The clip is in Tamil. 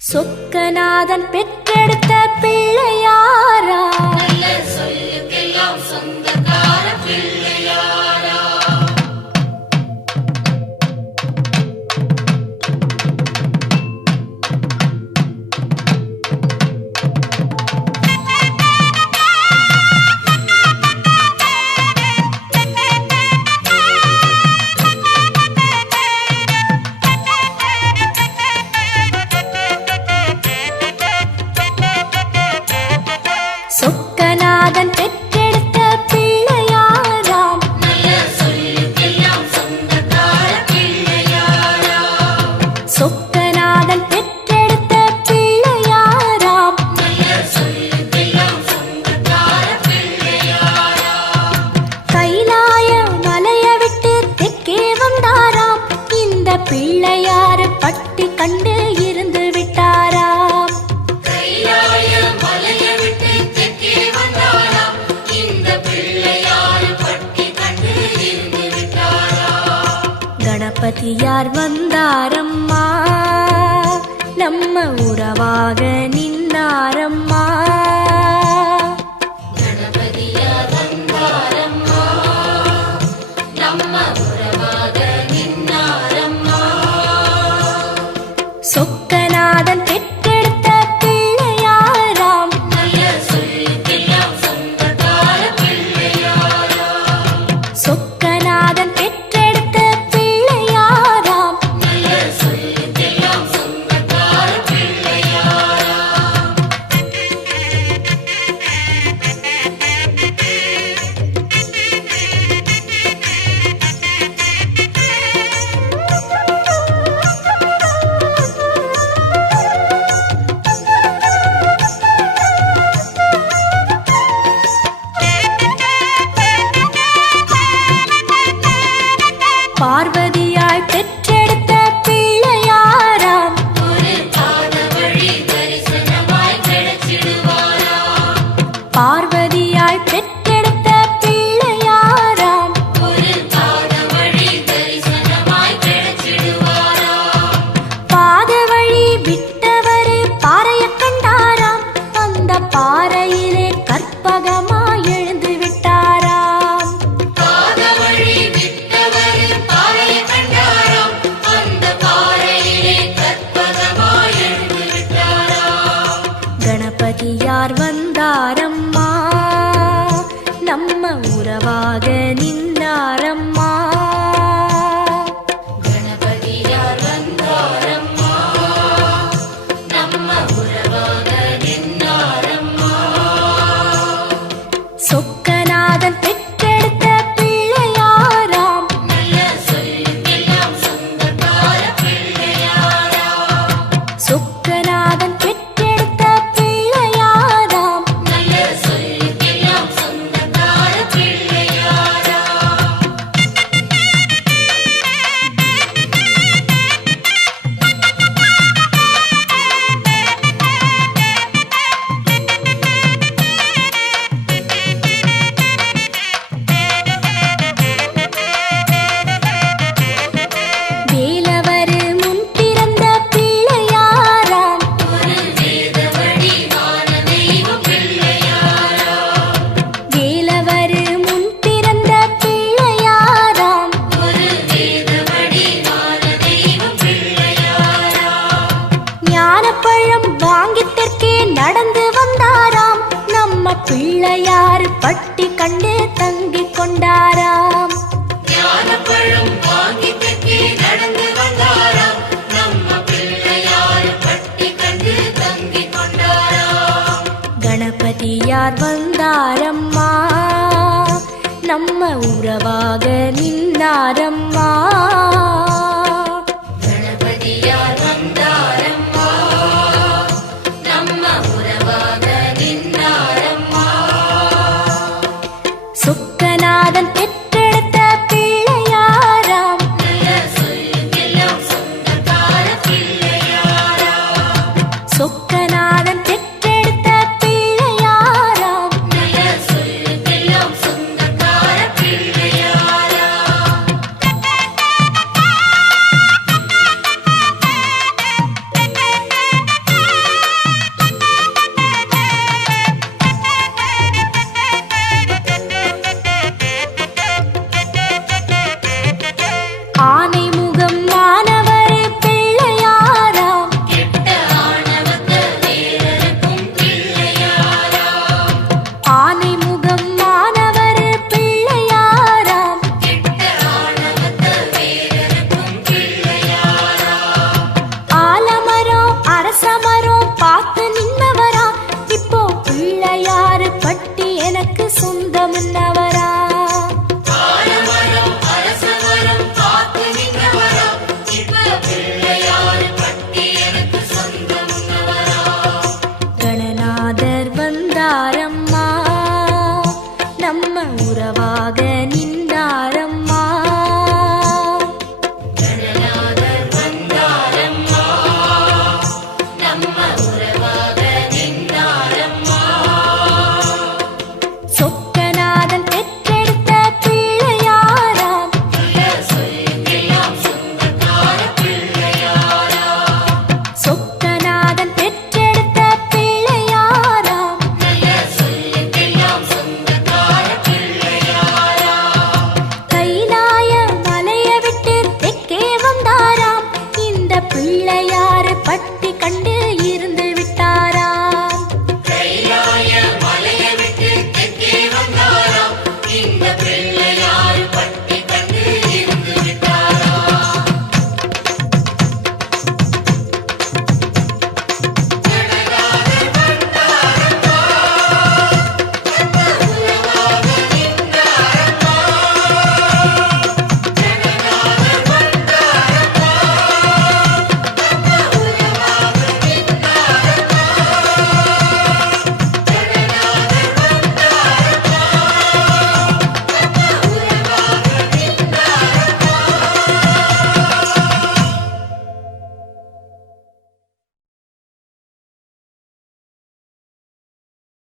சொக்கநாதன் பெற்றெடுத்த பிள்ளையாரா, நல்ல சொல்லுக்கெல்லாம் சொந்தக்கார பிள்ளையாரா. சொக்கநாதன் பெற்றெடுத்த பிள்ளையாராம், நல்ல சொல்லுக்கெல்லாம் சொந்தக்கார பிள்ளையாரா. சொக்கநாதன் பெற்றெடுத்த பிள்ளையாராம், நல்ல சொல்லுக்கெல்லாம் சொந்தக்கார பிள்ளையாரா. கைலாய மலைய விட்டு தெற்கே வந்தாராம், இந்த பிள்ளையாரு பட்டி கண்டு இருந்து விட்டாராம். கைலாய மலைய விட்டு தெற்கே வந்தாராம், இந்த பிள்ளையாரு பட்டி கண்டு இருந்து விட்டாரா. கணபதியார் வந்தாரம்மா, நம்ம உறவாக நின்னாரம்மா. கணபதியார் வந்தாரம்மா, நம்ம உறவாக நின்னாரம்மா. சொக்கநாதன் பெற்றெடுத்த பிள்ளையாராம், நல்ல சொல்லுக்கெல்லாம் சொந்தக்கார பிள்ளையாரா. சொக்கநாதன் பெற்றெடுத்த பிள்ளையாராம், நல்ல சொல்லுக்கெல்லாம் சொந்தக்கார பிள்ளையாரா. பார்வதியாய் பெற்றெடுத்த பிள்ளையாராம், ஒரு பாத வழி தரிசனமாய் கிடைச்சிடுவாரா. பார்வதியாய் பெற்றெடுத்த பிள்ளையாராம், ஒரு பாத வழி தரிசனமாய் கிடைச்சிடுவாரா. பாத வழி விட்டவரு பாறைய கண்டாராம், அந்த பாறையிலே கற்பகமாய் எழுந்து விட்டாராம். பாத வழி விட்டவர் பாறையை கண்டாராம், அந்த பாறையிலே கற்பகமாய் எழுந்து விட்டாரா. கணபதியார் வந்தாரம்மா, நம்ம உறவாக நின்னாரம்மா. கணபதியார் வந்தாரம்மா, நம்ம உறவாக நின்னாரம்மா. சொக்கநாதன் பெற்றெடுத்த பிள்ளையாராம், நல்ல சொல்லுக்கெல்லாம் சொந்தக்கார பிள்ளையாரா. சொக்கநாதன் பெற்றெடுத்த பிள்ளையாராம், நல்ல சொல்லுக்கெல்லாம் சொந்தக்கார பிள்ளையாரா. வேலவரு முன் பிறந்த பிள்ளையாராம், ஒரு வேத வடிவான தெய்வ பிள்ளையாரா. வேலவரு முன் பிறந்த பிள்ளையாராம், ஒரு வேத வடிவான தெய்வ பிள்ளையாரா. ஞானப்பழம் வாங்கி தெற்கே நடந்து வந்தாராம், நம்ம பிள்ளையார் பட்டி கண்டு தங்கிக் கொண்டாராம். ஞானப்பழம் வாங்கி தெற்கே நடந்து வந்தாராம், நம்ம பிள்ளையார் பட்டி கண்டு தங்கிக் கொண்டாராம். கணபதியார் வந்தாரம்மா, நம்ம உறவாக நின்னாரம்மா.